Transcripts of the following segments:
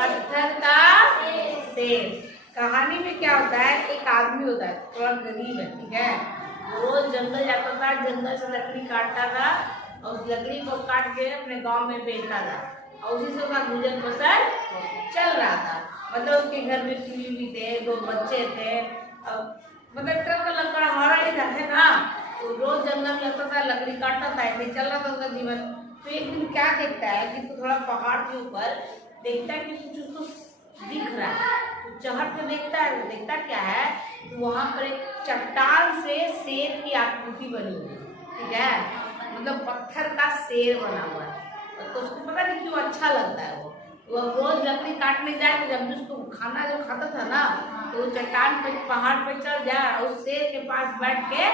पत्थर का शेर। कहानी में क्या होता है, एक आदमी होता है, थोड़ा गरीब है, ठीक है। रोज जंगल जाता था, जंगल से लकड़ी काटता था और उस लकड़ी को काट के अपने गांव में बेचता था और उसी से उसका गुजर बसर चल रहा था। मतलब उसके घर में बीवी भी थे, 2 बच्चे थे। मतलब इतना तो लकड़हारा ही था ना, तो रोज जंगल में लगता था, लकड़ी काटता था, ऐसे चल रहा था उसका जीवन। तो एक दिन क्या देखता है कि तो थोड़ा पहाड़ के ऊपर देखता है कि कुछ उसको दिख रहा है। तो चढ़ के देखता है, तो देखता क्या है कि वहां पर एक चट्टान से शेर की आकृति बनी हुई है, ठीक है। मतलब पत्थर का शेर बना हुआ है। तो उसको पता नहीं क्यों अच्छा लगता है वो अब रोज लकड़ी काटने जाए तो जब उसको खाना जो खाता था ना, तो चट्टान पे पहाड़ पे चढ़ जाए और उस शेर के पास बैठ के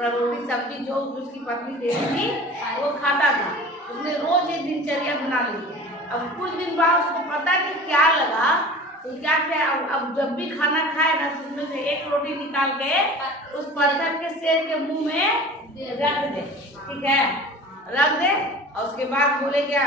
रोटी सब्जी जो उसकी पत्नी देती थी वो खाता था। उसने रोज ये दिनचर्या बना ली थी। अब कुछ दिन बाद उसको पता नहीं क्या लगा, तो क्या किया, अब जब भी खाना खाए ना तो उसमें से एक रोटी निकाल के उस पत्थर के शेर के मुंह में रख दे, ठीक है, रख दे। और उसके बाद बोले क्या,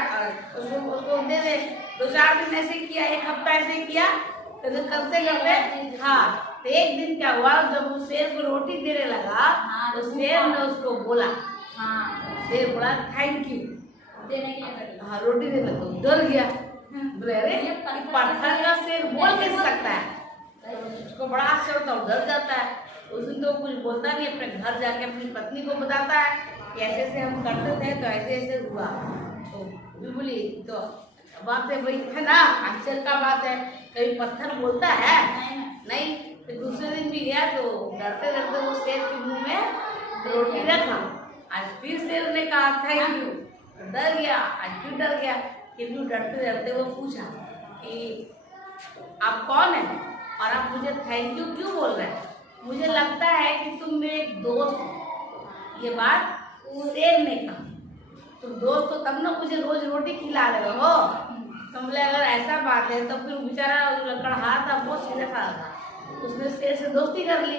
उसको दे दे। 2-4 दिन ऐसे किया, 1 हफ्ता ऐसे किया, तो करते करते हाँ, तो एक दिन क्या हुआ, जब उस शेर को रोटी देने लगा तो शेर ने उसको बोला, शेर बोला थैंक यू देने के लिए, हाँ रोटी देने को डर गया। बोले अरे पत्थर का शेर बोल कैसे सकता है, तो उसको बड़ा आश्चर्य होता है, डर जाता है। उस दिन तो कुछ बोलता नहीं, अपने घर जाके अपनी पत्नी को बताता है कि ऐसे ऐसे हम करते थे तो ऐसे ऐसे हुआ। तो भी बोली तो बात है भाई, है ना, आश्चर्य का बात है, कभी पत्थर बोलता है नहीं। फिर दूसरे दिन भी गया तो डरते डरते वो शेर के मुंह में रोटी रखा। आज फिर शेर ने कहा थैंक यू, डर गया, आज फिर डर गया। क्यों डरते डरते वो पूछा कि आप कौन है और आप मुझे थैंक यू क्यों बोल रहे हैं, मुझे लगता है कि तुम मेरे एक दोस्त हो। ये बात शेर ने कहा, तुम दोस्त हो तब ना मुझे रोज रोटी खिला रहे हो। तो बोले अगर ऐसा बात है तो फिर बेचारा लकड़हारा था, बहुत सीधा साधा था, उसने शेर से दोस्ती कर ली।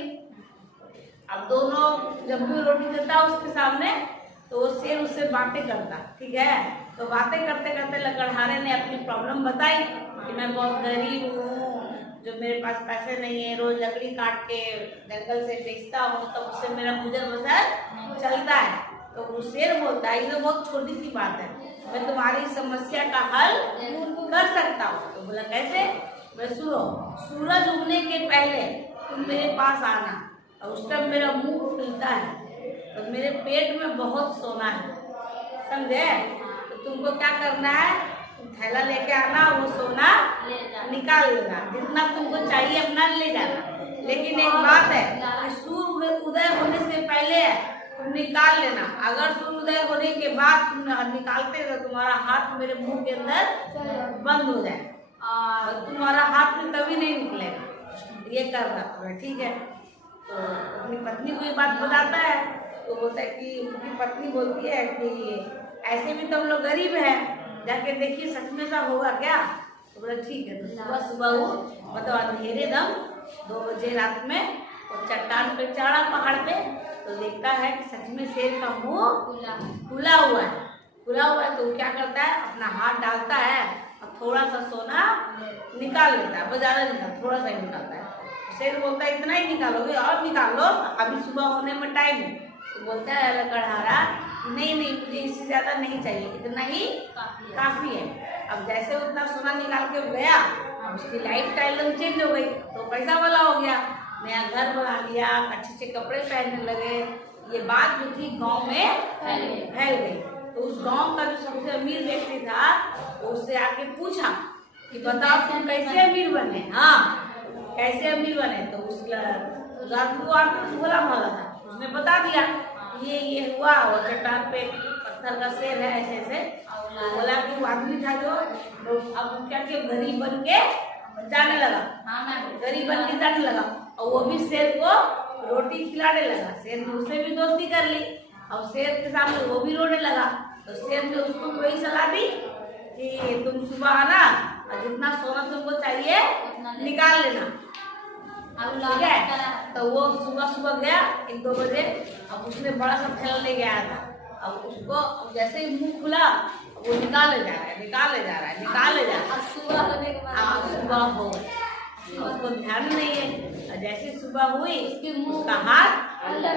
अब दोनों जब भी रोटी देता उसके सामने तो वो शेर उससे बातें करता, ठीक है। तो बातें करते करते लकड़हारे ने अपनी प्रॉब्लम बताई कि मैं बहुत गरीब हूँ, जो मेरे पास पैसे नहीं है, रोज लकड़ी काट के जंगल से बेचता हूँ, तब उससे मेरा गुजर बसर चलता है। तो वो शेर बोलता है ये तो बहुत छोटी सी बात है, मैं तुम्हारी समस्या का हल कर सकता हूँ। तो बोला कैसे, मैं सुनो, सूरज उगने के पहले तुम मेरे पास आना और उस टाइम मेरा मुंह खुलता है तो मेरे पेट में बहुत सोना है, समझे। तो तुमको क्या करना है, थैला लेके आना, वो सोना निकाल लेना, जितना तुमको चाहिए अपना ले जाना। लेकिन एक बात है कि सूर्य उदय होने से पहले तुम निकाल लेना, अगर सूर्योदय होने के बाद तुम निकालते तो तुम्हारा हाथ मेरे मुंह के अंदर बंद हो जाए और तुम्हारा हाथ में तभी नहीं निकलेगा, ये करना तुम्हें, ठीक है। तो अपनी पत्नी को ये बात बताता है, तो बोलता है कि उनकी पत्नी बोलती है कि ऐसे भी तो हम लोग गरीब हैं, जाके देखिए सच में ऐसा होगा क्या। तो बोला ठीक है। तो सुबह सुबह वो मतलब अंधेरे दम 2 बजे रात में वो चट्टान पे चढ़ा पहाड़ पे, तो देखता है कि सच में शेर का मुंह खुला हुआ है। तो क्या करता है, अपना हाथ डालता है और थोड़ा सा सोना निकाल लेता है, ज्यादा निकाल, थोड़ा सा ही निकालता है। शेर बोलता है इतना ही निकालोगे, और निकाल लो, अभी सुबह होने में टाइम है। तो बोलता है लकड़हारा नहीं मुझे इससे ज्यादा नहीं चाहिए, इतना ही काफी है। अब जैसे उतना सोना निकाल के गया, उसकी लाइफ स्टाइल चेंज हो गई, तो पैसा वाला हो गया, नया घर बना लिया, अच्छे कपड़े पहनने लगे। ये बात जो थी गांव में फैल गई। तो उस गांव का जो सबसे अमीर व्यक्ति था उससे आके पूछा कि बताओ तुम कैसे अमीर बने, हाँ कैसे अमीर बने। तो उस आदमी भोला भाला था, उसने बता दिया ये हुआ, और चट्टान पे पत्थर का शेर है ऐसे ऐसे। तो बोला कि वो आदमी था जो अब क्या किया, गरीब बन के जाने लगा, गरीब बन के जाने लगा, और वो भी शेर को रोटी खिलाने लगा। शेर ने उससे भी दोस्ती कर ली, और शेर के सामने वो भी रोने लगा। तो शेर ने उसको वही सलाह दी कि तुम सुबह आना और जितना सोना तुमको चाहिए निकाल लेना, ठीक है। तो वो सुबह सुबह गया 1-2 बजे, अब उसने बड़ा सा थैला ले गया था अब उसको जैसे ही मुंह खुला वो निकाले जा रहा है, निकाले जा रहा है, निकाले जा रहा है। सुबह होने के बाद सुबह हो गई, उसको ध्यान नहीं है। और जैसे सुबह हुई उसके मुंह का हाथ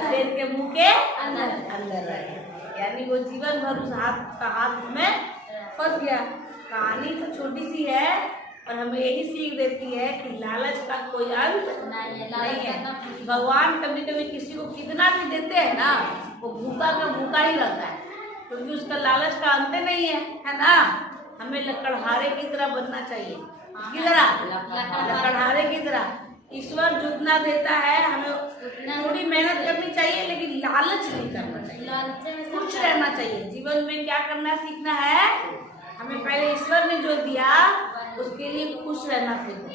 शेर के मुंह के अंदर अंदर रहे, यानी वो जीवन भर उस हाथ का हाथ में फंस गया। कहानी तो छोटी सी है और हमें यही सीख देती है कि लालच का कोई अंत नहीं है। भगवान कभी कभी किसी को कितना भी देते हैं ना, वो भूखा का भूखा ही रहता है, क्योंकि उसका लालच का अंत नहीं है ना। हमें लकड़हारे की तरह बनना चाहिए, किस तरह? लकड़हारे की तरह। ईश्वर जितना देता है हमें थोड़ी मेहनत करनी चाहिए, लेकिन लालच नहीं करना चाहिए, खुश रहना चाहिए। जीवन में क्या करना सीखना है, हमें पहले ईश्वर ने जो दिया उसके लिए खुश रहना सीखो।